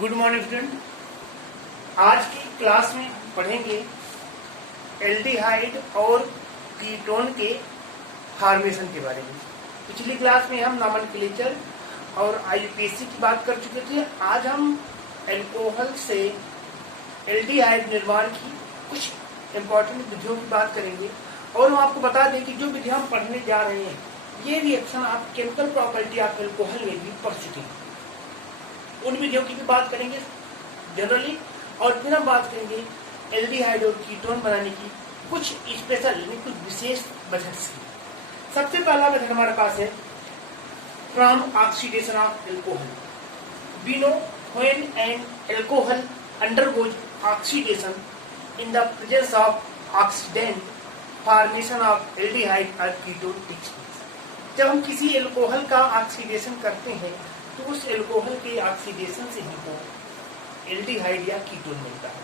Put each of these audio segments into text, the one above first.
Good morning student. आज की class में पढ़ेंगे एल्डिहाइड और कीटोन के फॉर्मेशन के बारे में। पिछली क्लास में हम नॉमेनक्लेचर और आईयूपीएसी की बात कर चुके थे। आज हम एल्कोहल से एल्डिहाइड निर्माण की कुछ इम्पोर्टेंट विधियों की बात करेंगे और हम आपको बता दें कि जो विधि हम पढ़ने जा रहे हैं ये रिएक्शन आप केमिकल प्रॉपर्टी ऑफ एल्कोहल में भी पढ़ चुके हैं। उन विधियों की भी बात करेंगे जनरली, और फिर हम बात करेंगे एल्डिहाइड और कीटोन बनाने की कुछ स्पेशल यानी कुछ विशेष मेथड्स की। सबसे पहला मेथड हमारे पास है from oxidation of alcohol. We know when an alcohol undergoes oxidation in the presence of oxidant formation of aldehyde और कीटोन टेक्स प्लेस। जब हम किसी एल्कोहल का ऑक्सीडेशन करते हैं तो उस एल्कोहल के ऑक्सीडेशन से हमको एल्डिहाइड या कीटोन मिलता है।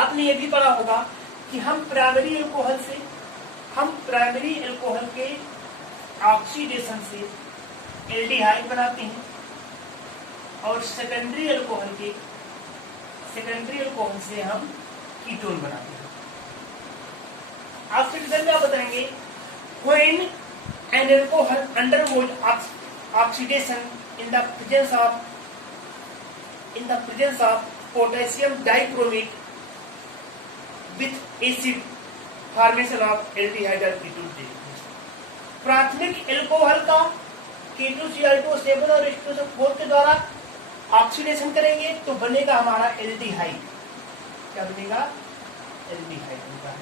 आपने ये भी पढ़ा होगा कि हम प्राइमरी एल्कोहल के ऑक्सीडेशन से एल्डिहाइड बनाते हैं और सेकेंडरी एल्कोहल से हम कीटोन बनाते हैं। ऑक्सीडेशन में आप बताएंगे when an alcohol undergoes oxidation in the presence of potassium dichromate with acid formation of aldehyde or ketone। प्राथमिक एल्कोहल का K2Cl2O7 और H2SO4 के द्वारा ऑक्सीडेशन करेंगे तो बनेगा हमारा एल्डिहाइड। क्या बनेगा? एल्डिहाइड बनेगा।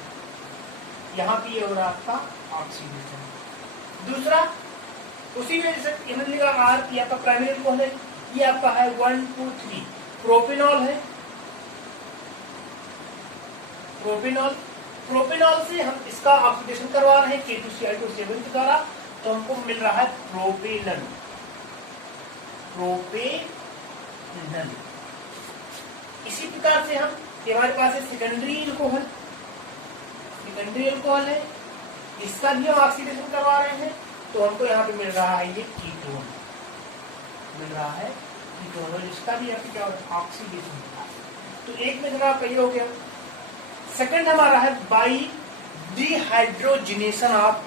यहाँ पे ये हो रहा आपका ऑक्सीडेशन। दूसरा उसी में आर ये आपका प्राइमरी एल्कोहल है, ये आपका है 1 2 3 प्रोपेनॉल है। प्रोपेनॉल से हम इसका ऑक्सीडेशन करवा रहे हैं K2Cl2O7 के द्वारा, तो हमको मिल रहा है प्रोपेनल। इसी प्रकार से हम हमारे पास है सेकेंडरी एल्कोहल है, इसका भी हम ऑक्सीडेशन करवा रहे हैं तो हमको यहाँ पे मिल रहा है ये कीटोन और इसका भी क्या ऑक्सीडेशन होता है। तो एक में जरा कही हो गया। सेकंड हमारा है बाई डिहाइड्रोजिनेशन ऑफ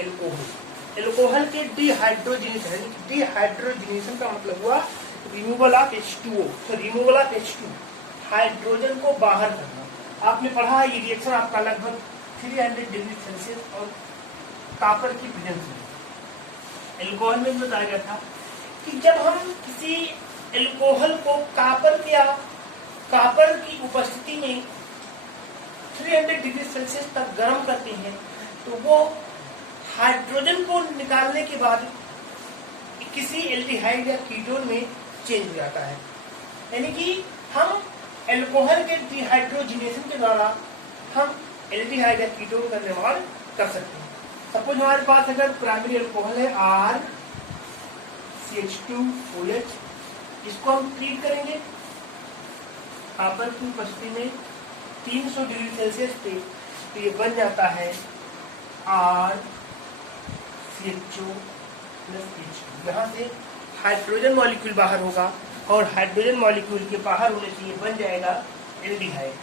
एल्कोहल के डिहाइड्रोजिनेशन का मतलब हुआ रिमूवल ऑफ H2, हाइड्रोजन को बाहर करना। आपने पढ़ा ये रिएक्शन आपका लगभग 300 डिग्री सेल्सियस और कॉपर की प्रेजेंस में एल्कोहल में बताया गया था कि जब हम किसी एल्कोहल को कॉपर की उपस्थिति में 300 डिग्री सेल्सियस तक गर्म करते हैं तो वो हाइड्रोजन को निकालने के बाद किसी एल्डिहाइड या कीटोन में चेंज हो जाता है। यानी कि हम एल्कोहल के डिहाइड्रोजिनेशन के द्वारा हम एल्डिहाइड या कीटोन का निर्माण कर सकते हैं। सपोज हमारे पास अगर प्राइमरी एल्कोहल है RCH2OH, इसको हम ट्रीट करेंगे कॉपर की उपस्थिति में 300 डिग्री सेल्सियस पे, तो ये बन जाता है RCHO+H2। यहाँ से हाइड्रोजन मॉलिक्यूल बाहर होगा और हाइड्रोजन मॉलिक्यूल के बाहर होने से ये बन जाएगा एल्डिहाइड।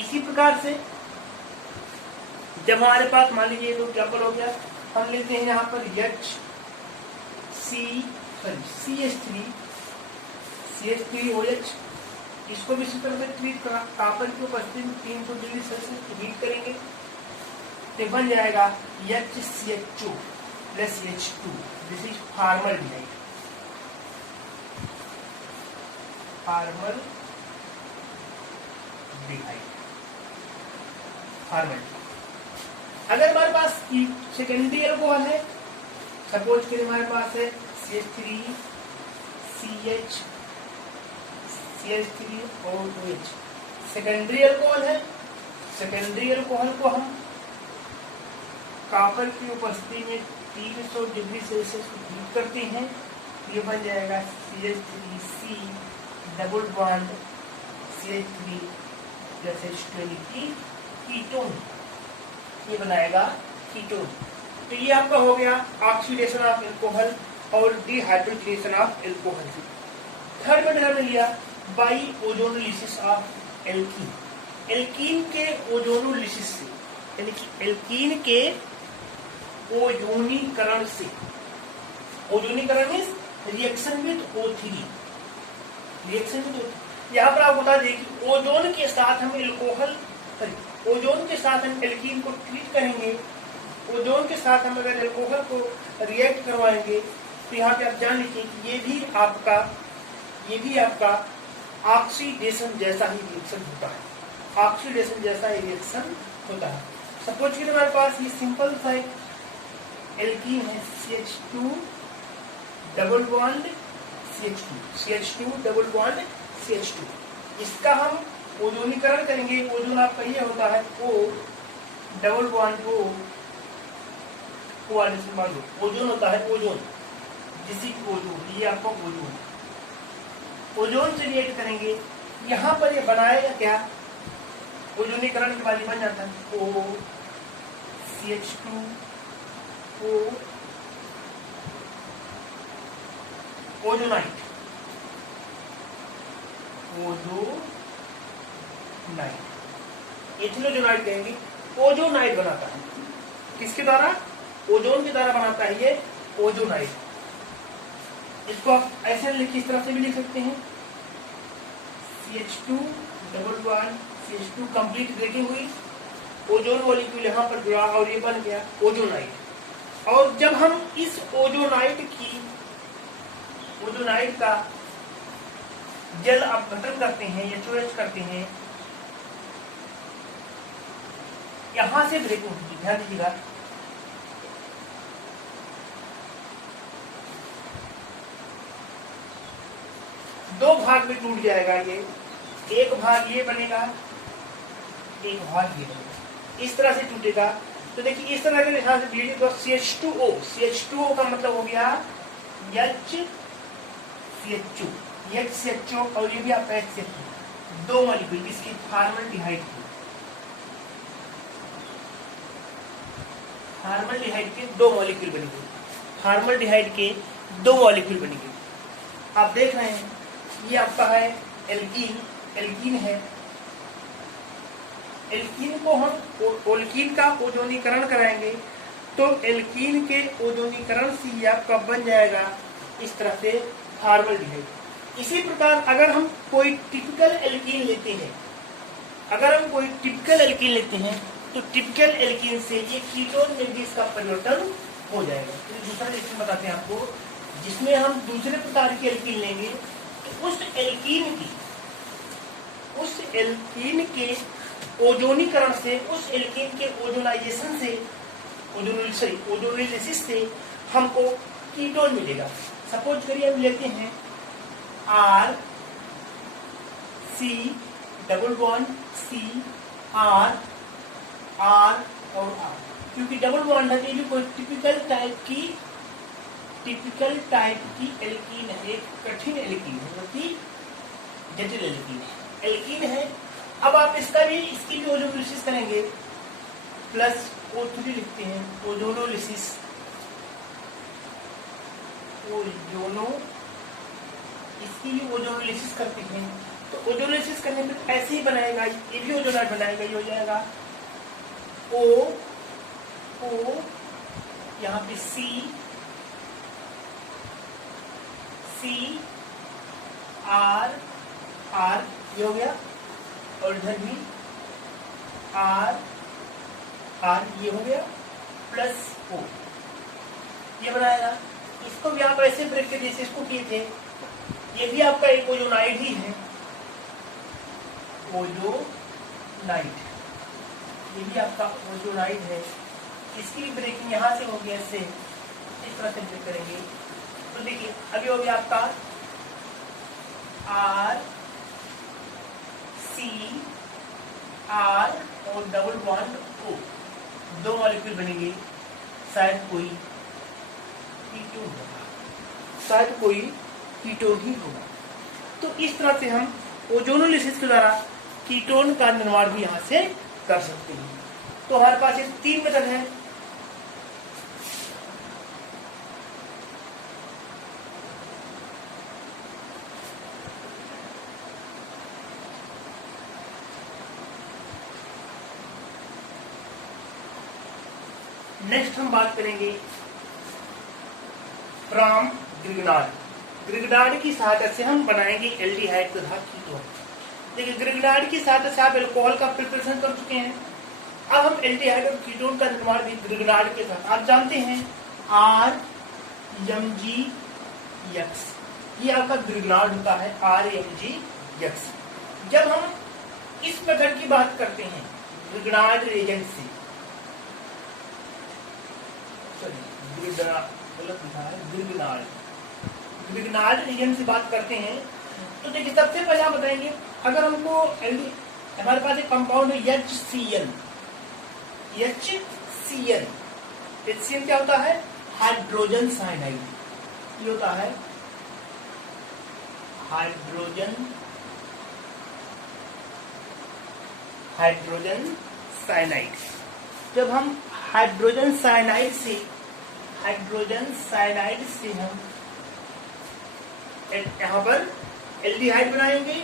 इसी प्रकार से जब हमारे पास मान लीजिए तो क्या हो गया, हम लेते हैं यहाँ पर CH3OH, इसको भी इसी तरह से ट्रीट करा कॉपर की उपस्थिति में 300 डिग्री सेल्सियस हीट करेंगे तो बन जाएगा HCHO+H2। This is formaldehyde. अगर हमारे पास सेकेंडरी एल्कोहल है, सपोज के हमारे पास है CH3OH, सेकेंडरी एल्कोहल है। सेकेंडरी एल्कोहल को हम कॉपर की उपस्थिति में 300 डिग्री सेल्सियस हीट करते हैं, ये बन जाएगा CH3C+H2 कीटोन। ये बनाएगा कीटोन। तो ये आपका हो गया ऑक्सीडेशन ऑफ एल्कोहल और dehydrogenation of alcohol. Third method हमने लिया by ozonolysis of alkene. Alkene के ओजोनोलिसिस से, यानी कि एल्कीन के ओजोनीकरण से, ओजोनीकरण means reaction with O3, reaction with O3। यहाँ पर आपको बता दें कि ओजोन के साथ हम एल्कोहल, ओजोन के साथ हम एल्कीन को ट्रीट करेंगे, ओजोन के साथ हम अगर एल्कोहल को रिएक्ट करवाएंगे तो यहाँ पे आप जान लीजिए कि ये भी आपका ऑक्सीडेशन जैसा ही रिएक्शन होता है, ऑक्सीडेशन जैसा ही रिएक्शन होता है। सपोज कि हमारे पास ये सिंपल सा एल्कीन है CH2 double bond CH2, CH2 double bond CH2, इसका हम ओजोनीकरण करेंगे। ओजोन आपका ये होता है O double bond O, ozone होता है, ओजोन जिसी ओजोन, ये आपका ओजोन, ओजोन से रिएक्ट करेंगे। यहाँ पर ये बनाएगा क्या, ओजोनीकरण के बाद बन जाता है O CH2 O ozonide, ozonide, ethyl ozonide कहेंगे। ओजोनाइट बनाता है, किसके द्वारा, ओजोन के द्वारा बनाता है ये ओजोनाइट। इसको आप ऐसे लिख, इस तरह से भी लिख सकते हैं CH2 double bond CH2 complete breaking हुई, ओजोन मॉलिक्यूल यहाँ पर जुड़ा और ये बन गया ओजोनाइट। और जब हम इस ओजोनाइट का जल अपघटन करते हैं या चोएच करते हैं, यहां से ब्रेकिंग होगी, ध्यान दीजिएगा। दो भाग में टूट जाएगा ये, एक भाग ये बनेगा, एक भाग ये बनेगा, इस तरह से टूटेगा। तो देखिए इस तरह के लिहाज से धीरे तो CH2O, CH2O का मतलब हो गया HCHO और ये भी आपका HCHO, दो मॉलिक्यूल इसकी फॉर्मल्डिहाइड की, फॉर्मल्डिहाइड के दो मॉलिक्यूल बनेंगे, फॉर्मल्डिहाइड के दो मॉलिक्यूल बनेंगे। आप देख रहे हैं ये आपका है एल्कीन, एल्कीन है। एल्कीन को हम एल्कीन का ओजोनीकरण कराएंगे तो एल्कीन के ओजोनीकरण से ही आपका बन जाएगा इस तरह से फॉर्मल्डिहाइड। इसी प्रकार अगर हम कोई टिपिकल एल्कीन लेते हैं, अगर हम कोई टिपिकल एल्कीन लेते हैं तो टिपिकल एल्कीन से ये कीटोन में भी इसका परिवर्तन हो जाएगा। तो दूसरा रिएक्शन बताते हैं आपको, जिसमें हम दूसरे प्रकार की एल्कीन लेंगे तो उस एल्कीन के ओजोनीकरण से, उस एल्कीन के ओजोनाइजेशन से, ओजोनोलिसिस से हमको कीटोन मिलेगा। सपोज करिए हम लेते हैं R C double bond C R R और R, क्योंकि डबल बॉन्ड है, ये भी कोई टिपिकल टाइप की एल्कीन है, एक कठिन एल्कीन है, मतलब कि जटिल एल्कीन है। अब आप इसकी भी ओजोनोलिसिस करेंगे, प्लस O3 लिखते हैं, ओजोनोलिसिस, इसकी भी ओजोनोलिसिस करते हैं। तो ओजोनोलिसिस करने पर ऐसे ही बनाएगा, ये भी ओजोनाइट बनाएगा, ये हो जाएगा O यहाँ पे C R ये हो गया, और इधर भी R ये हो गया, प्लस O ये बनाएगा। इसको भी आप ऐसे ब्रेक के जैसे इसको किए थे, ये भी आपका एक ओजोनाइट ही है, ओजोनाइट, ये भी आपका ओजोनाइट है। इसकी भी ब्रेकिंग यहाँ से होगी, ऐसे इस तरह से ब्रेक करेंगे। तो देखिए अभी हो गया आपका R C R और डबल बॉन्ड O, दो मॉलिक्यूल बनेंगे, शायद कोई कीटोन होगा, शायद कोई कीटोन ही होगा। तो इस तरह से हम ओजोनोलिसिस के द्वारा कीटोन का निर्माण भी यहाँ से कर सकते हैं। तो हमारे पास ये तीन मेथड है। नेक्स्ट हम बात करेंगे फ्रॉम ग्रिग्नार्ड। ग्रिग्नार्ड की सहायता से हम बनाएंगे एल्डिहाइड तथा कीटोन। देखिए, ग्रिग्नार्ड की सहायता से आप अल्कोहल का प्रिपरेशन कर चुके हैं। अब हम एल्डिहाइड और कीटोन का निर्माण भी ग्रिग्नार्ड के साथ, आप जानते हैं RMgX, ये आपका ग्रिग्नार्ड होता है RMgX। जब हम इस मेथड की बात करते हैं ग्रिग्नार्ड रिएजेंट से, ग्रिग्नार्ड रिएजेंट से बात करते हैं, तो देखिए सबसे पहले आप बताएंगे, अगर हमको हमारे पास एक कंपाउंड है HCl। HCl क्या होता है? Hydrogen cyanide. ये होता है हाइड्रोजन साइनाइड। जब हम हाइड्रोजन साइनाइड से हम यहाँ पर एल्डिहाइड बनाएंगे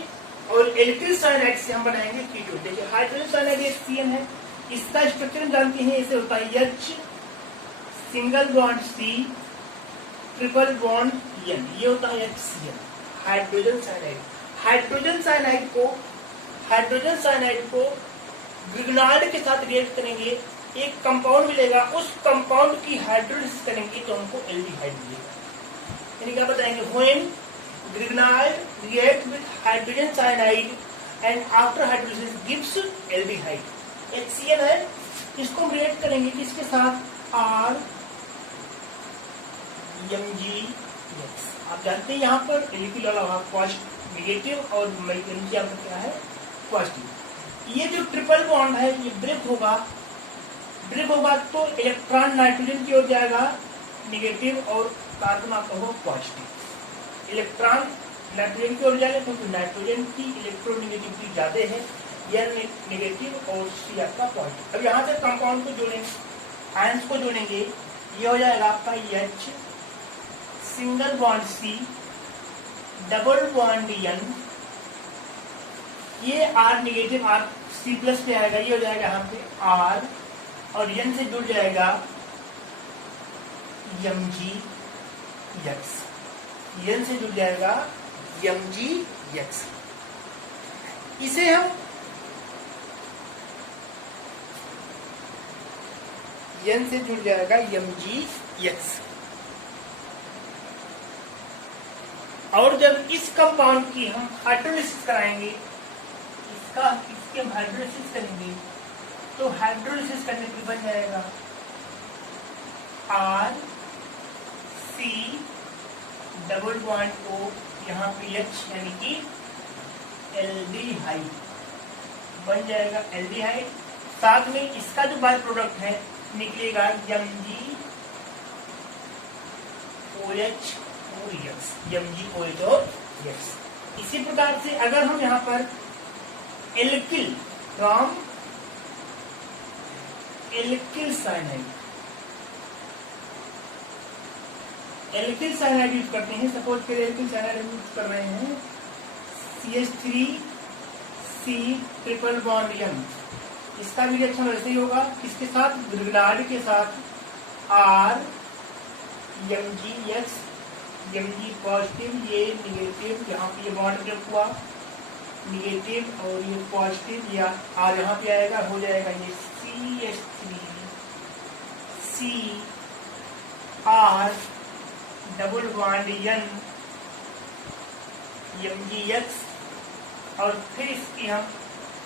और एल्किल साइनाइड से हम बनाएंगे कीटोन। देखिए, हाइड्रोजन साइनाइड HCl है, इसका स्ट्रक्चर हम जानते हैं, ऐसे होता है H single bond C triple bond N, ये होता है HCl hydrogen cyanide. Hydrogen cyanide को ग्रिग्नार्ड के साथ रिएक्ट करेंगे, एक कंपाउंड मिलेगा, उस कंपाउंड की हाइड्रोलिसिस करेंगे तो हमको एल्डिहाइड मिलेगा। यानी क्या बताएंगे? When Grignard react with hydrogen cyanide and after hydrolysis gives aldehyde. HCl है, इसको हम रिएक्ट करेंगे किसके साथ? RMgX। आप जानते हैं यहाँ पर एल्किल वाला पॉजिटिव नेगेटिव और मैग्नीशियम क्या है? पॉजिटिव। ये जो ट्रिपल बॉन्ड है ये ब्रेक होगा तो इलेक्ट्रॉन नाइट्रोजन की ओर जाएगा नेगेटिव और कार्बन आपका होगा पॉजिटिव। इलेक्ट्रॉन नाइट्रोजन की ओर जाएगा क्योंकि नाइट्रोजन की इलेक्ट्रोनेगेटिविटी ज्यादा है, यह नेगेटिव और सी आपका पॉजिटिव। अब यहाँ से कंपाउंड को जोड़ेंगे, आयंस को जोड़ेंगे, ये हो जाएगा आपका H single bond C double bond N, ये R negative R C plus पे आएगा, ये हो जाएगा यहाँ पे R और N से जुड़ जाएगा MgX, N से जुड़ जाएगा MgX। इसे हम N से जुड़ जाएगा MgX। और जब इस कंपाउंड की हम हाइड्रोलिसिस कराएंगे, इसके हम हाइड्रोलिसिस करेंगे, तो हाइड्रोलिसिस करने पर बन जाएगा RC डबल बॉन्ड O, यहाँ पे H यानी कि एल्डिहाइड बन जाएगा एल्डिहाइड। साथ में इसका जो बाय प्रोडक्ट है निकलेगा MgOH। इसी प्रकार से अगर हम यहाँ पर एल्किल साइनाइड यूज करते हैं, सपोज करिए एल्किल साइनाइड यूज कर रहे हैं CH3C ट्रिपल बॉन्ड N, इसका भी रिएक्शन वैसे ही होगा, किसके साथ? ग्रिग्नार्ड के साथ RMgX, Mg पॉजिटिव, ये निगेटिव, यहाँ पे ये बॉन्ड ब्रेक हुआ निगेटिव और ये पॉजिटिव, या R यहाँ पे आएगा, हो जाएगा ये CH3C R double bond N MgX, और फिर इसकी हम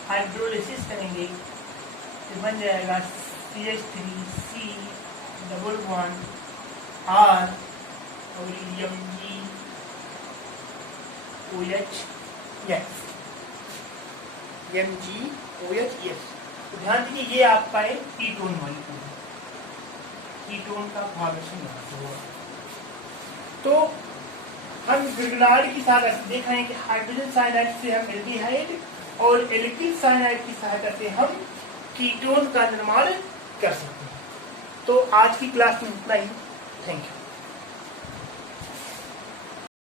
हाइड्रोलिसिस करेंगे तो बन जाएगा CH3C डबल बॉन्ड R और MgOH। तो ध्यान दीजिए, ये आपका है कीटोन मॉलिक्यूल, कीटोन का फॉर्मेशन यहाँ से हुआ। तो हम ग्रिग्नार्ड की सहायता से देख रहे हैं कि हाइड्रोजन साइनाइड से हम एल्डिहाइड और एल्किल साइनाइड की सहायता से हम कीटोन का निर्माण कर सकते हैं। तो आज की क्लास में इतना ही। Thank you.